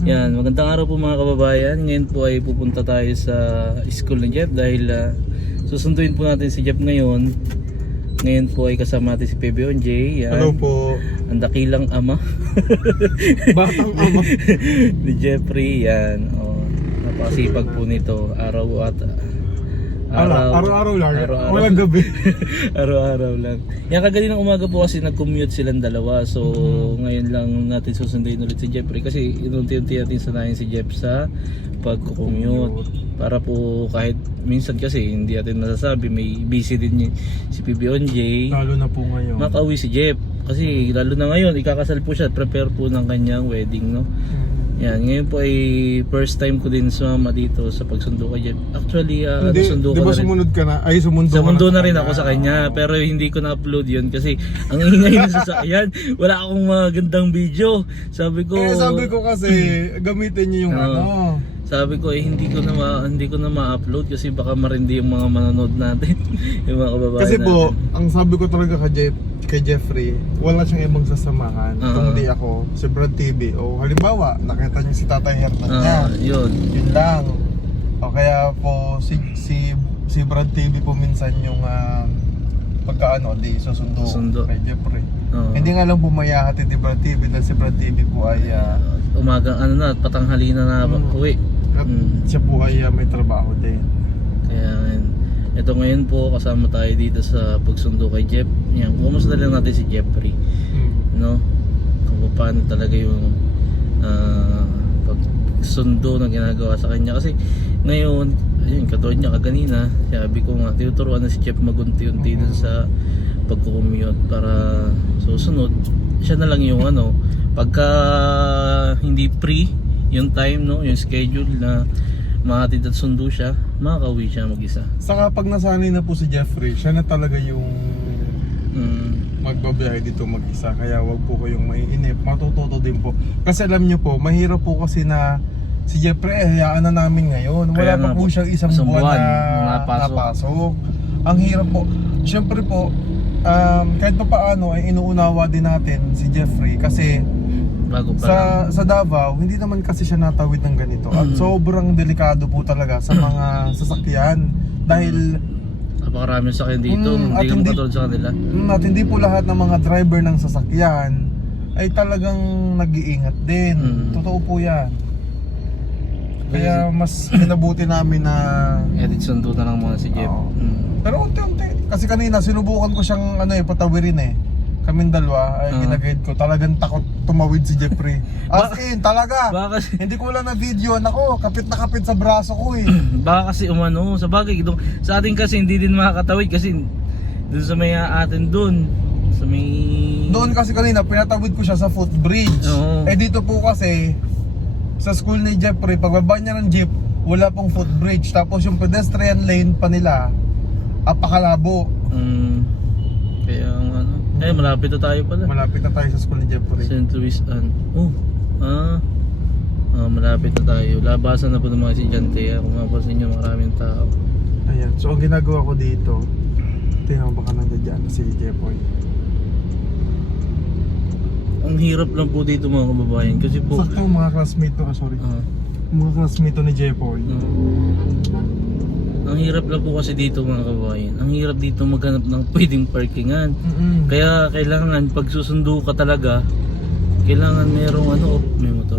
Yan, magandang araw po mga kababayan. Ngayon po ay pupunta tayo sa school ni Jeff dahil susunduin po natin si Jeff ngayon. Ngayon po ay kasama natin si PBOJ. Yan. Hello po. Ang dakilang ama. Batang ama. Ni Jeffrey. Yan. Oh, napakasipag po nito. Araw-araw lang. Araw-araw. Walang gabi. Araw-araw lang. Yan, kagaling ng umaga po kasi nag-commute silang dalawa. So ngayon lang natin susunduin ulit si Jeffrey kasi unti-unti natin sanayin si Jeff sa pag-commute. Para po kahit minsan kasi hindi natin masasabi, may busy din si PBOJ. Lalo na po ngayon. Makauwi si Jeff. Kasi lalo na ngayon, ikakasal po siya. Prepare po ng kanyang wedding, no? Yan, ngayon po ay first time ko din sumama dito sa pagsundo kay Jeff. Actually, Hindi, nasundo di ko ba na rin. sumunod ka na? Ay, sumundo Sumundo ka na rin ako sa kanya, pero hindi ko na-upload yun kasi ang ingay ng sasakyan. Wala akong magandang video. Sabi ko, sabi ko kasi, gamitin niyo yung ano. Sabi ko hindi ko na ma-upload kasi baka marindi yung mga manonood natin. Yung mga kababayan Kasi po, natin. ang sabi ko talaga kay Jeffrey, wala siyang ibang sasamahan. Kundi ako, si Brad TV. O halimbawa, nakita niyo si Tatay Hernan niya. Yun. Yun lang. O kaya po, si Brad TV po minsan yung pagkaano, di susundo kay Jeffrey. Hindi nga lang bumayahati ni Brad TV dahil si Brad TV po ay umagang patanghali na uwi. at siya po ay may trabaho din. Kaya ito ngayon po kasama tayo dito sa pagsundo kay Jeff. Yan, kumusta lang natin si Jeffrey. No? Kung paano talaga yung pagsundo na ginagawa sa kanya kasi ngayon, ayun, katulad niya kaganina, sabi ko nga tinuturuan na si Jeff magunti-unti dun sa pagko-commute para susunod siya na lang yung pagka hindi free yung time, no, yung schedule na mahatid at sundo siya, makakauwi siya mag-isa. Saka pag nasanay na po si Jeffrey, siya na talaga yung magbabiyahe dito mag-isa. Kaya wag po kayong maiinip, matututo din po. Kasi alam nyo po, mahirap po kasi na si Jeffrey, hayaan na namin ngayon. Wala pa po siyang isang buwan na napasok. Ang hirap po. Siyempre po, kahit pa paano ay inuunawa din natin si Jeffrey kasi bago pa sa Davao, hindi naman kasi siya natawid ng ganito. At sobrang delikado po talaga sa mga sasakyan dahil napakarami sa akin dito, hindi kami katulad sa kanila. At hindi po lahat ng mga driver ng sasakyan ay talagang nag-iingat din. Totoo po yan. Kaya mas minabuti namin na edit sundo na lang muna si Jeff. Pero unti-unti. Kasi kanina sinubukan ko siyang patawirin Kaming dalawa ay ginaguide ko. Talagang takot tumawid si Jeffrey. As in, talaga. Hindi ko lang na video ako. Kapit na kapit sa braso ko Baka kasi sa bagay sa atin kasi hindi din makakatawid kasi doon sa may atin doon sa may doon kasi kanina pinatawid ko siya sa footbridge. Dito po kasi sa school ni Jeffrey, pagbaba niya ng jeep, wala pong footbridge. Tapos yung pedestrian lane pa nila, apakalabo. Kaya malapit na tayo pala. Malapit na tayo sa school ni Jeffrey. St. Louis malapit na tayo. Labasan na po ng mga estudyante. Kung mapapansin nyo, maraming tao. Ayan, so ang ginagawa ko dito, tingnan baka nandiyan si Jeffoy. Ang hirap lang po dito mga kababayan kasi po sakto mga classmate to, mga classmate to ni Jeffoy. Ang hirap lang po kasi dito mga kababayan. Ang hirap dito maghanap ng pwedeng parkingan. Kaya kailangan pag susundo ka talaga, kailangan merong may motor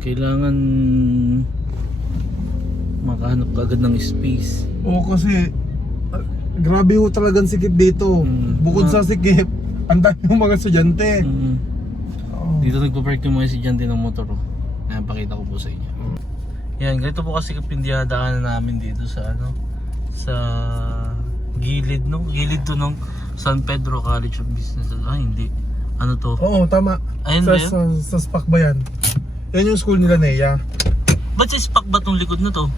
kailangan makahanap ka agad ng space. Oo, kasi grabe ho talagang sikip dito. Bukod sa sikip, ang dami ng mga estudyante. Dito nagpa-park yung mga estudyante ng motor. Ayan, pakita ko po sa inyo. Yan, ganito po kasi kapindiyadaanan namin dito sa sa gilid, no? Gilid to ng San Pedro College of Business. Hindi. Ano to? Oo, tama. Ayun ba yun? Sa SPAC ba yan? Yan yung school nila Nea. Ba't sa SPAC ba tong likod na to?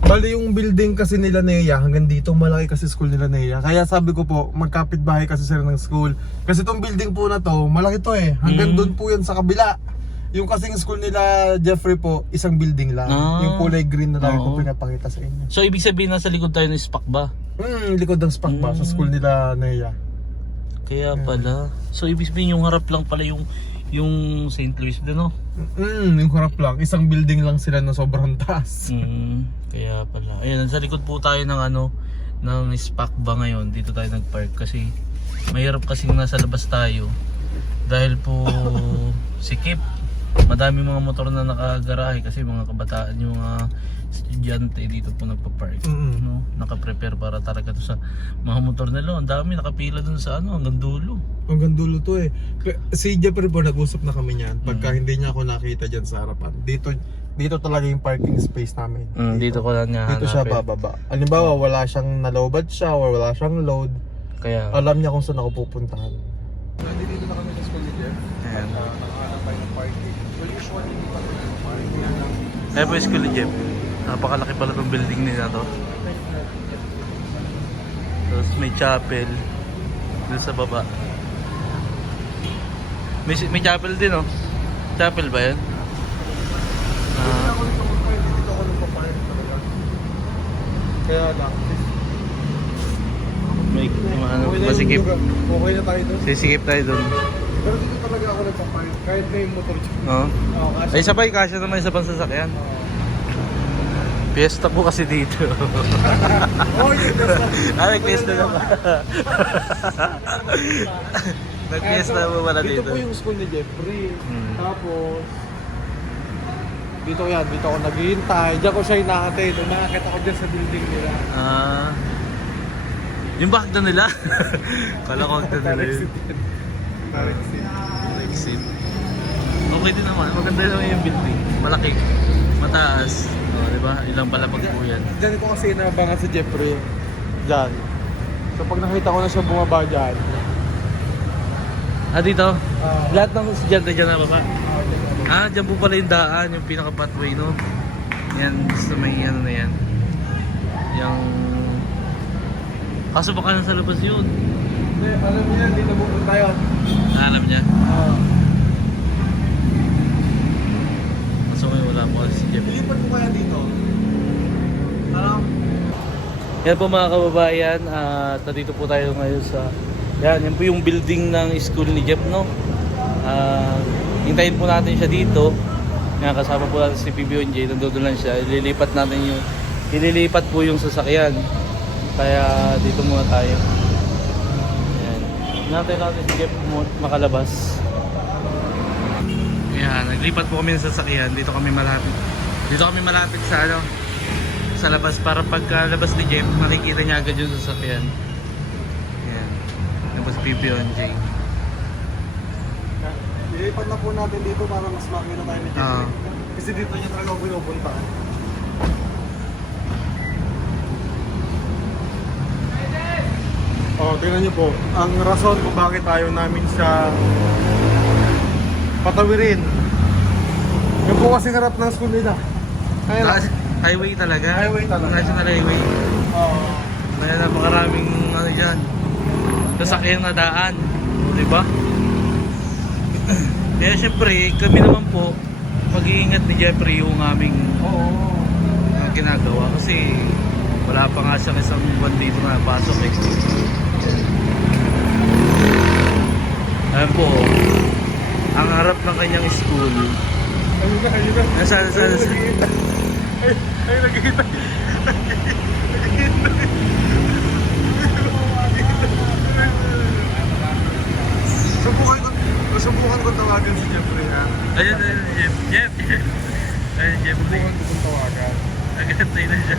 Bali yung building kasi nila Nea, hanggang dito malaki kasi school nila Nea. Kaya sabi ko po, magkapit bahay kasi sila ng school. Kasi tong building po na to, malaki to hanggang doon po yan sa kabila. Yung kasing school nila Jeffrey po, isang building lang. Yung kulay green na tayo ko pinapakita sa inyo. So ibig sabihin nasa likod tayo ng SPAC ba? Likod ng SPAC ba sa school nila Nea. Kaya pala. So ibig sabihin yung harap lang pala yung yung St. Louis din, no? Yung harap lang. Isang building lang sila na sobrang taas. Kaya pala. Ayan, sa likod po tayo ng ano, ng SPAC ba ngayon. Dito tayo nag-park kasi mahirap kasing nasa labas tayo. Dahil po sikip. Madami mga motor na nakagarahe kasi mga kabataan, yung mga estudyante dito po nagpa-park. No? Naka-prepare para talaga to sa mga motor nila. Ang dami nakapila dun sa ano, hanggang dulo. Hanggang dulo to eh. Si Jeffrey po, nag-usap na kami niyan. Pagka hindi niya ako nakita dyan sa harapan. Dito talaga yung parking space namin. Dito ko lang niya Dito siya hanapin. bababa. Halimbawa, wala siyang nalobad siya or wala siyang load. Kaya Alam niya kung saan ako pupuntahan. Nandito na kami sa school ni Jeff. Ayan. Nakahanap tayo ng parking. Well, usually hindi pa tayo ng parking na lang. Kaya po yung school ni Jeff. Napakalaki pala ng building nila to. Tapos may chapel dun sa baba. May chapel din, oh. Chapel ba yan? Dito ako nagpa-park talaga. Kaya lang. May ano, Okay na yung masikip. lugar. Okay na tayo doon. Sisikip tayo dun. Pero dito talaga ako nagpa-park. Kahit na yung motor dyan. Oo. Kasi Ay, sabay kasya naman isa pang sasakyan. Fiesta po kasi dito. oh, yun. May fiesta na ba? Nag-fiesta mo pala Dito dito. po yung school ni Jeffrey. Tapos, dito ako naghihintay. Diyan ko siya hinahatid. Nakakita ako dyan sa building nila. Yung ba hagdan nila? Kala ko hagdan nila yun. Exit. Okay din naman. Maganda naman yung building. Malaki. Mataas. Diba? Ilang palapag po yan. Diyan ko kasi inaabangan si Jeffrey. Diyan. So pag nakita ko na siya bumaba dyan. Dito? Lahat ng estudyante dyan na baba? Dyan po pala yung daan. Yung pinaka-pathway, no? Yan. Gusto may ano na yan. Yung... Kaso baka nasa labas yun. Hindi, alam niya, dito pupunta yun. Alam niya? Kaso ngayon wala po kasi si Jeff. Ilipat mo kaya dito? Yan po mga kababayan, at dito po tayo ngayon sa... Yan po yung building ng school ni Jeff, no? Hintayin po natin siya dito. Yan, kasama po natin si PBONJ, nandun lang siya. Ililipat po yung sasakyan. Kaya dito muna tayo. Yan. Natin si Jeff makalabas. Yan, naglipat po kami ng sasakyan. Dito kami malapit sa ano, sa labas para pagkalabas ni Jeff, makikita niya agad yung sasakyan. Yan. Tapos PBONJ. Ilipat na po natin dito para mas makita tayo ni Jeffrey. Kasi dito niya talaga ako pinupuntahan. Tingnan niyo po, ang rason kung bakit tayo namin siya patawirin. Yung po kasi harap ng school nila. Kaya lang. Highway talaga? Highway talaga. National highway. Oo. Kaya napakaraming ano dyan, sasakyan na daan. Diba? Kaya syempre, kami naman po, mag-iingat ni Jeffrey yung aming ginagawa. Kasi wala pa nga siyang isang buwan dito na pasok eh. Ayan po, ang harap ng kanyang school. Ayun na. Nasaan? Ay, nakikita. Subukan ko tawagan si Jeffrey, ha? Ayun, Jeff. Ayun, Jeff. Subukan ko tawagan. Nagantay na siya.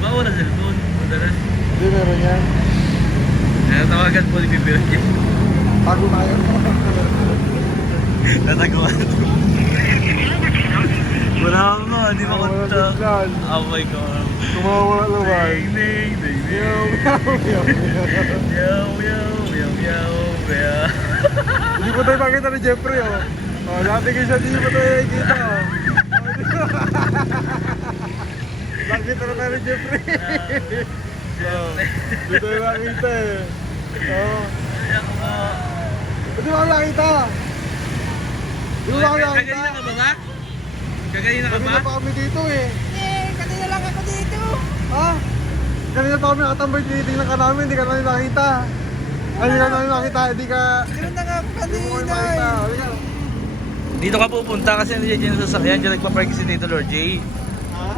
Baka wala cellphone. Madalas. Hindi, meron yan. Kaya tawagan po ni Bibir Jeff. Tago tayo. Nataguan. Wala ka nga, hindi makunta. Oh my God. Kumawa naman. Ding, ding, ding, Meow, ding. meow, meow. Meow, meow, meow. Hindi po tayo makita ni Jeffrey, oh. Dati kayo siya, hindi po tayo nakikita, oh. Nakita na tayo ni Jeffrey. Hindi tayo nakita, eh. Hindi mo kami nakita. Hindi mo kami nakita. Kaganina ka ba ba? Kaganina ka ba? Kanina pa kami dito, eh. Kanina lang ako dito. Ha? Kanina pa kami nakatambay, tinitingnan ka namin, hindi ka namin nakita. Ay, ka namin makita, hindi ka... Yun na nga po kanina eh. Dito ka pupunta kasi nandiyan yung sasakyan. Diyan nagpa-park si Tito Lord J. Ha?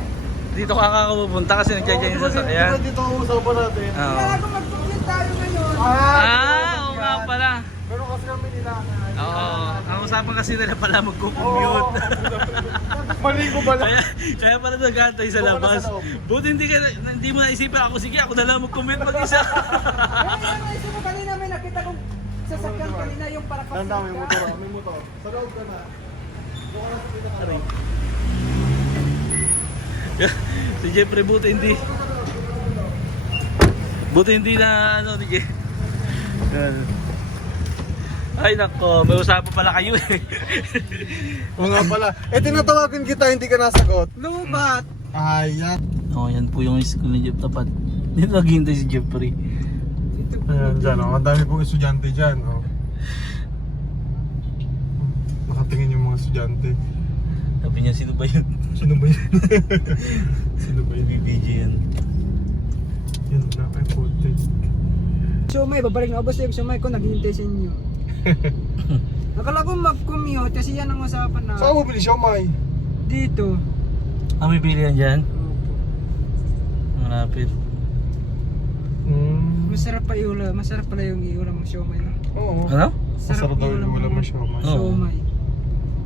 Dito ka pupunta kasi nandiyan yung sasakyan. Dito ang usapan natin. Oo. Kaya kung mag-compute tayo ngayon. Oo nga pala. Pero kasi kami nila. Oo. Ang usapan kasi nila pala magko-commute. Mali ko pala. Kaya pala nagantay sa labas. Buti hindi mo naisipan ako. Sige, ako na lang mag-commute mag-isa. Ayun, naisip mo kanina may nakita kong sasakyan kanina yung para kapit Tanda, may motor. May motor. Sa loob ka na. Doon ka na sa pinaka. Si Jeffrey buti hindi na ano ni Jeff. Yan. Ay nako, may usapan pala kayo eh. Oo nga pala. Tinatawagan kita, hindi ka nasagot. Lubat. Ayan. Oh, yan po yung school ni Jeff tapat. Dito naghihintay si Jeffrey. Ayan, dyan oh. Ang dami pong estudyante dyan oh. Nakatingin yung mga estudyante. Sabi niya, sino ba yun? Sino ba yun? Sino ba yun? BBJ yan. Yun na, ay puti. Sumay, babalik na abos yung sumay ko, naghihintay sa inyo. Akala ko mag-commute kasi yan ang usapan na. Saan mo bili siomay? Dito. Ang bibili yan dyan? Malapit. Masarap pa iulam, masarap pala yung iulam ng siomay na. Oo. Ano? Masarap daw yung ulam ng siomay. Oo. Siomay.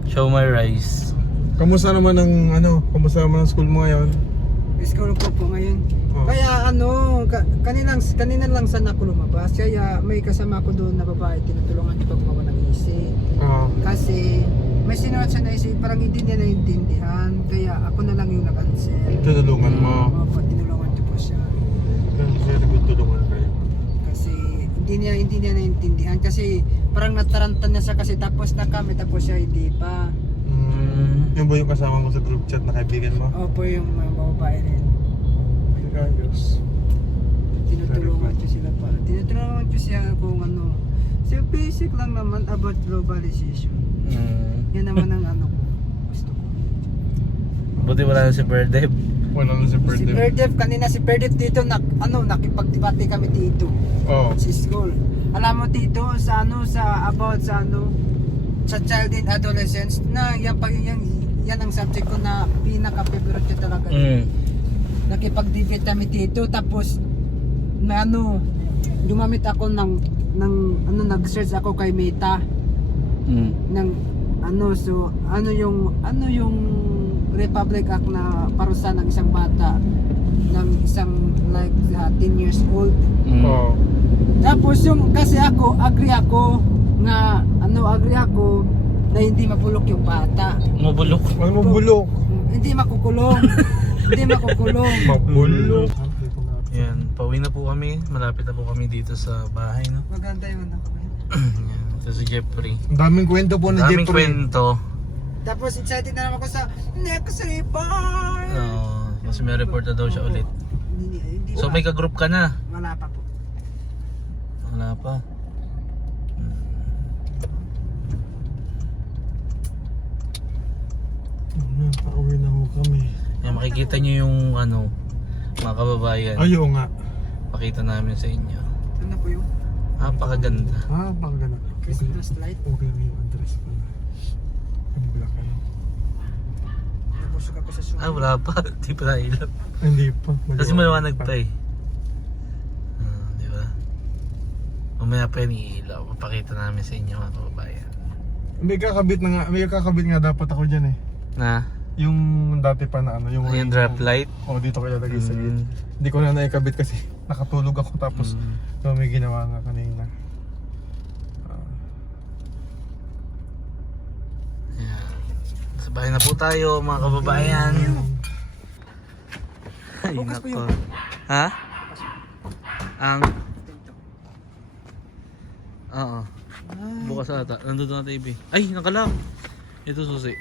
Show my rice. Kamusta naman ang kamusta naman ang school mo ngayon? School ko po ngayon. Oh. Kaya kanina lang sana ako lumabas. Kaya may kasama ko doon na babae, tinutulungan niya pag gumawa ng isi. Oo. Kasi may sinulat siya na isi, parang hindi niya naintindihan. Kaya ako na lang yung nag-answer. Tutulungan mo. Opo, tinulungan niyo po siya. Very good tulungan kayo. Kasi hindi niya naintindihan. Kasi parang natarantan niya siya kasi tapos na kami, tapos siya hindi pa. Yung ba yung kasama mo sa group chat na kaibigan mo? Opo, yung mga babae rin. Ayos. Tinutulungan ko sila pa. Tinutulungan ko siya kung ano. So basic lang naman about globalization. Yan naman ang ano ko. Gusto ko. Buti wala na si Birthday. Wala na si Si birthday. Berdef, kanina si Berdef dito nakipagdebate kami dito Oo. sa school. Alam mo dito sa sa child and adolescence na yan ang subject ko na pinaka-favorite ko talaga. Nakipag-debate kami dito tapos na gumamit ako ng nag-search ako kay Meta ng yung Republic Act na parusa ng isang bata ng isang like 10 years old. Oo. Tapos yung kasi agree ako na hindi mapulok yung bata. Mabulok. Ano mo bulok? Hindi makukulong. Hindi makukulong. Mabulok. Yan, pauwi na po kami. Malapit na po kami dito sa bahay, no? Maganda yun ako. Yan, ito si Jeffrey. Ang daming kwento po ni Daming Jeffrey. kwento. Tapos excited na naman ako sa next report. Mas may report na daw siya ulit. Hindi So pa. may ka-group ka na? Wala pa po. Wala pa. Pauwi na ho kami. Yan, makikita nyo yung mga kababayan. Ayaw nga. Pakita namin sa inyo. Ano po yung Napakaganda. Baka ganun. Christmas light? Okay na yung address pala. Yung black Nabusog ako sa sumo. Wala pa. Di pa nailan. Hindi pa. Kasi maliwanag pa eh. Di ba? Mamaya pa yung ilaw. Papakita namin sa inyo mga kababayan. May kakabit nga dapat ako dyan eh. Na? Yung dati pa na yung Yung drop light. dito ko ilalagay sa gilid. Hindi ko na naikabit kasi nakatulog ako tapos may ginawa nga kanina. Ayan. Sa bahay na po tayo mga kababayan. Ay Bukas po nako. yun. Ha? Ang? Oo. Bukas ata. Nandun na TV. Ay nakalock. Ito susi.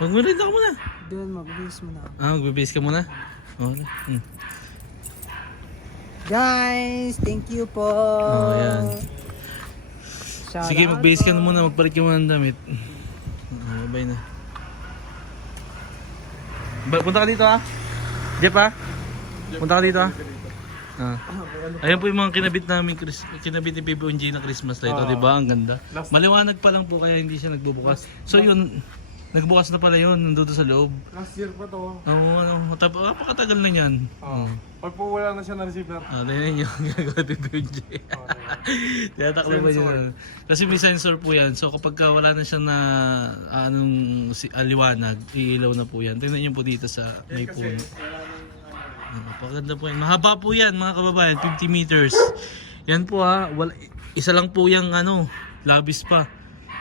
Magmirinda ka muna. Doon, mabilis mo na. Magbibase ka muna? Okay. Guys, thank you po. Yan. Sige, mag-base ka na muna. Magpalit ka muna ng damit. Bye na. Punta ka dito ha? Jeff ha? Punta ka dito ha? Ayan po yung mga kinabit namin, kinabit ni PBONG na Christmas light. Di ba? Ang ganda. Maliwanag pa lang po kaya hindi siya nagbubukas. So yun, nagbukas na pala yun, nandito sa loob. Last year pa to. Oo, napakatagal na yan. Pag po wala na siya na receiver. Tingnan nyo, gagawa ni PBONG. Tinataklo ba yun? Kasi may sensor po yan. So kapag wala na siya na liwanag, iilaw na po yan. Tingnan nyo po dito sa may puno. Napakaganda po yan. Mahaba po yan mga kababayan, 50 meters. Yan po isa lang po yung labis pa.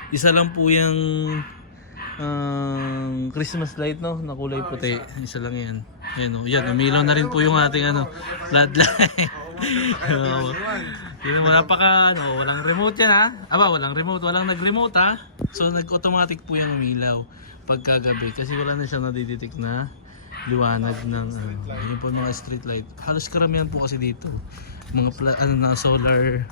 Isa lang po yung Christmas light na kulay puti. Isa lang yan. Yan, umilaw na rin po yung ating floodlight. Yun mo, walang remote yan walang remote, walang nag-remote So nag-automatic po yung umilaw pagkagabi kasi wala na siya nadidetect na liwanag ng yun po mga street light. Halos karamihan po kasi dito mga na solar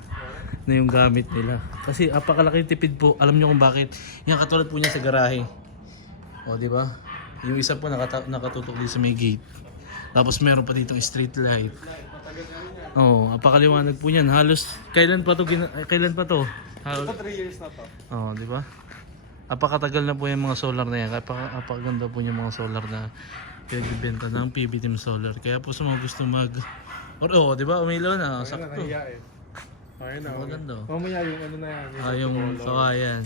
na yung gamit nila. Kasi apakalaki tipid po. Alam niyo kung bakit? Yan katulad po niya sa garahe. Di ba? Yung isa po nakatutok din sa may gate. Tapos meron pa dito street light. Apakaliwanag po niyan. Halos kailan pa to? Halos 3 years na to. di ba? Apakatagal na po yung mga solar na yan. Apakaganda po yung mga solar na pinagbibenta ng PB Team Solar. Kaya po sa mga gusto di ba? Umilaw na. Sakto. Ayun na. Maganda. Mamaya yung na yan. Yung kawayan.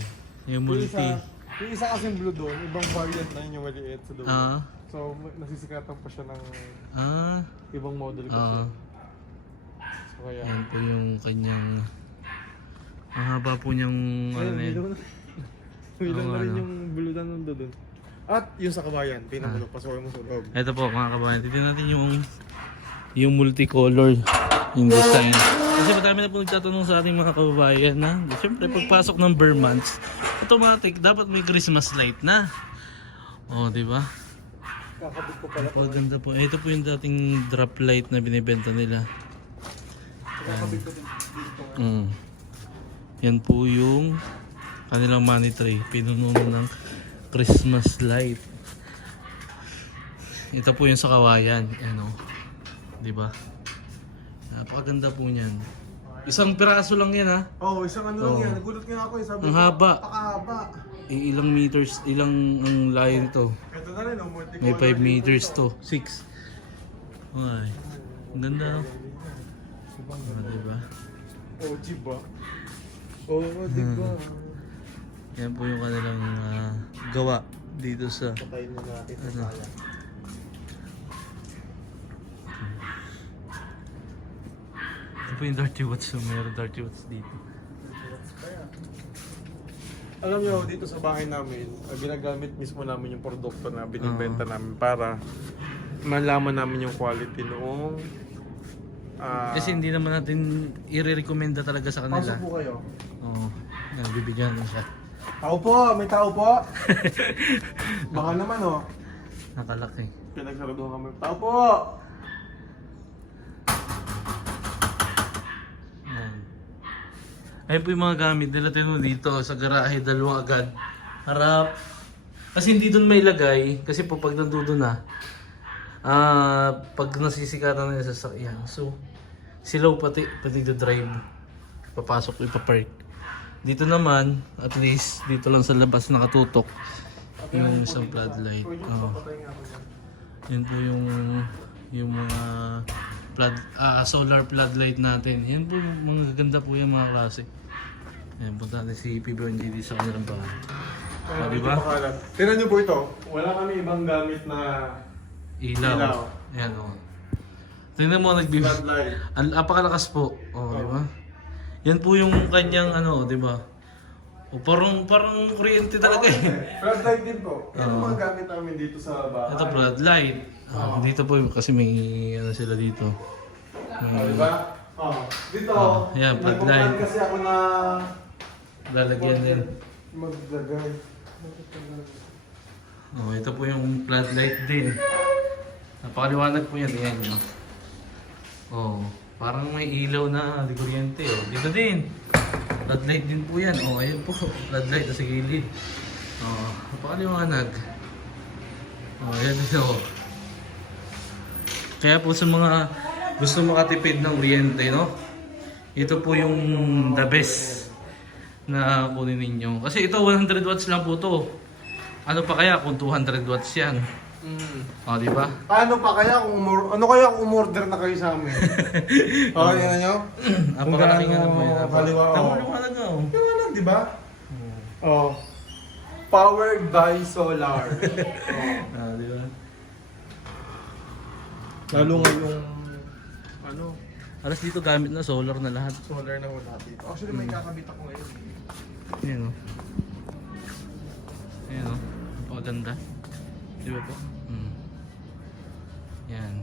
Yung multi. Yung isa kasing blue doon, ibang variant na yun yung maliit sa doon. So nasisikatan pa siya ng ibang model kasi. So kaya. Yan po yung kanyang mahaba po niyang Ilan na rin yung blue na doon. At yung sa kabayan, pinamulog, pasukin mo sa loob. Ito po mga kabayan, titignan natin yung multicolor yung design. Kasi marami na po nagtatanong sa ating mga kababayan siyempre pagpasok ng bare months, automatic dapat may Christmas light na. Di ba? Kakabit ko pala. Paganda po. Ito po yung dating drop light na binibenta nila. Kakabit ko din dito. Yan po yung kanilang money tray. Pinuno ng Christmas light. Ito po yung sa kawayan. Di ba? Napakaganda po niyan. Isang piraso lang yan isang lang yan. Nagulat nga ako sabi ang haba. Napakahaba. Ilang meters, ilang ang layo nito. Ito na rin, multicolor. May 5 meters to. 6. Ay. Ang ganda. Diba? Diba? Diba? Yan po yung kanilang gawa dito sa Patayin na natin sa kaya. Ito po yung dirty watch. So mayroon dirty watch dito. Alam nyo, dito sa bahay namin, ginagamit mismo namin yung produkto na binibenta namin para malaman namin yung quality noong kasi hindi naman natin i-recommenda talaga sa kanila. Pasok po kayo. Bibigyan na siya. Tao po! May tao po! Baka naman Nakalaki. Pinagsaraduhan kami. Tao po! Ayun po yung mga gamit nila dito sa garahe, dalawa agad. Harap. Kasi hindi doon may lagay, kasi po pag nandoon na, pag nasisikatan na yung sasakyan. So, silaw pati do drive. Papasok, ipapark. Dito naman, at least, dito lang sa labas nakatutok yung isang floodlight. Yan po yung mga solar floodlight natin. Yan po, mga ganda po yung mga klase. Ayan, punta natin si PBONG dito sa kanilang bahay. Diba? Tignan nyo po ito. Wala kami ibang gamit na ilaw. Ayan tingnan mo, floodlight. Apakalakas po. Diba? Yan po yung kanyang diba? Parang kuryente talaga Floodlight din po. Yan ang mga gamit namin dito sa bahay. Ito floodlight. Dito po kasi may sila dito. Diba? Dito. Yan, floodlight. Kasi ako na Lalagyan din. maglagay. Ito po yung floodlight din. Napakaliwanag po yan. Ayan, parang may ilaw na di kuryente. Dito din. Floodlight din po yan. Ayun po. Floodlight sa gilid. Napakaliwanag. Ayan din. Kaya po sa mga gusto makatipid ng kuryente, no? Ito po yung the best na kunin ninyo. Kasi ito 100 watts lang po to. Ano pa kaya kung 200 watts yan? O, di ba? Paano pa kaya kung umorder na kayo sa amin? Okay na nyo? Napakalaking ano po yun. Kaliwa, Tama oh. liwanag nga, oh. Liwanag, di ba? Oh. Powered by solar. Ah, di ba? Lalo ngayong ano, Alas dito gamit na solar na lahat. solar na wala dito. Actually, may kakabit ako ngayon. Ayan, oh. Ayan, oh. Napakaganda. Di ba po? Yan.